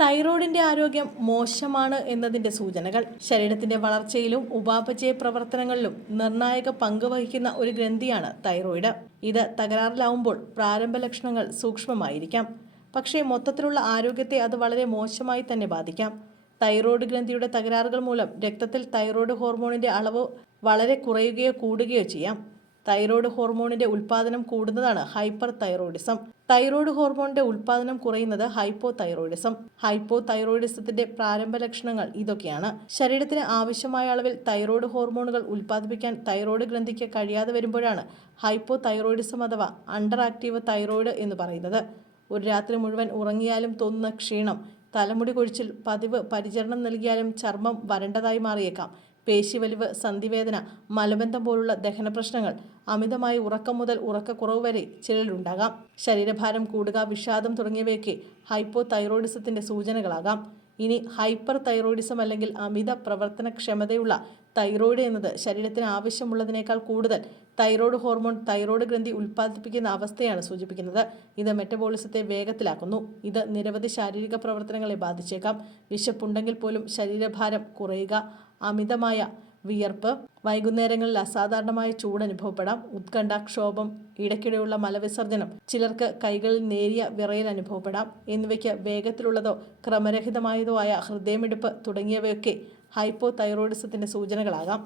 തൈറോയിഡിന്റെ ആരോഗ്യം മോശമാണ് എന്നതിന്റെ സൂചനകൾ. ശരീരത്തിന്റെ വളർച്ചയിലും ഉപാപചയ പ്രവർത്തനങ്ങളിലും നിർണായക പങ്ക് വഹിക്കുന്ന ഒരു ഗ്രന്ഥിയാണ് തൈറോയിഡ്. ഇത് തകരാറിലാവുമ്പോൾ പ്രാരംഭ ലക്ഷണങ്ങൾ സൂക്ഷ്മമായിരിക്കാം. പക്ഷേ മൊത്തത്തിലുള്ള ആരോഗ്യത്തെ അത് വളരെ മോശമായി തന്നെ ബാധിക്കാം. തൈറോയ്ഡ് ഗ്രന്ഥിയുടെ തകരാറുകൾ മൂലം രക്തത്തിൽ തൈറോയ്ഡ് ഹോർമോണിന്റെ അളവ് വളരെ കുറയുകയോ കൂടുകയോ ചെയ്യാം. തൈറോയ്ഡ് ഹോർമോണിന്റെ ഉൽപ്പാദനം കൂടുന്നതാണ് ഹൈപ്പർ തൈറോയിഡിസം തൈറോയ്ഡ് ഹോർമോണിന്റെ ഉൽപ്പാദനം കുറയുന്നത് ഹൈപ്പോ തൈറോയിഡിസം ഹൈപ്പോ തൈറോയിഡിസത്തിന്റെ പ്രാരംഭ ലക്ഷണങ്ങൾ ഇതൊക്കെയാണ്. ശരീരത്തിന് ആവശ്യമായ അളവിൽ തൈറോയ്ഡ് ഹോർമോണുകൾ ഉൽപ്പാദിപ്പിക്കാൻ തൈറോയ്ഡ് ഗ്രന്ഥിക്ക് കഴിയാതെ വരുമ്പോഴാണ് ഹൈപ്പോ തൈറോയിഡിസം അഥവാ അണ്ടർ ആക്റ്റീവ് തൈറോയ്ഡ് എന്ന് പറയുന്നത്. ഒരു രാത്രി മുഴുവൻ ഉറങ്ങിയാലും തോന്നുന്ന ക്ഷീണം തലമുടി കൊഴിച്ചിൽ പതിവ് പരിചരണം നൽകിയാലും ചർമ്മം വരണ്ടതായി മാറിയേക്കാം. പേശിവലിവ് സന്ധിവേദന മലബന്ധം പോലുള്ള ദഹന പ്രശ്നങ്ങൾ അമിതമായ ഉറക്കം മുതൽ ഉറക്കക്കുറവ് വരെ ചിലരിലുണ്ടാകാം. ശരീരഭാരം കൂടുക വിഷാദം തുടങ്ങിയവയൊക്കെ ഹൈപ്പോ തൈറോയിഡിസത്തിന്റെ സൂചനകളാകാം. ഇനി ഹൈപ്പർ തൈറോയിഡിസം അല്ലെങ്കിൽ അമിത പ്രവർത്തനക്ഷമതയുള്ള തൈറോയിഡ് എന്നത് ശരീരത്തിന് ആവശ്യമുള്ളതിനേക്കാൾ കൂടുതൽ തൈറോയ്ഡ് ഹോർമോൺ തൈറോയ്ഡ് ഗ്രന്ഥി ഉൽപ്പാദിപ്പിക്കുന്ന അവസ്ഥയാണ് സൂചിപ്പിക്കുന്നത്. ഇത് മെറ്റബോളിസത്തെ വേഗത്തിലാക്കുന്നു. ഇത് നിരവധി ശാരീരിക പ്രവർത്തനങ്ങളെ ബാധിച്ചേക്കാം. വിശപ്പുണ്ടെങ്കിൽ പോലും ശരീരഭാരം കുറയുക അമിതമായ വിയർപ്പ് വൈകുന്നേരങ്ങളിൽ അസാധാരണമായ ചൂട് അനുഭവപ്പെടാം ഉത്കണ്ഠ ക്ഷോഭം ഇടയ്ക്കിടെയുള്ള മലവിസർജനം ചിലർക്ക് കൈകളിൽ നേരിയ വിറയൽ അനുഭവപ്പെടാം എന്നിവയ്ക്ക് വേഗത്തിലുള്ളതോ ക്രമരഹിതമായതോ ആയ ഹൃദയമിടിപ്പ് തുടങ്ങിയവയൊക്കെ ഹൈപ്പോ തൈറോയിഡിസത്തിന്റെ സൂചനകളാകാം.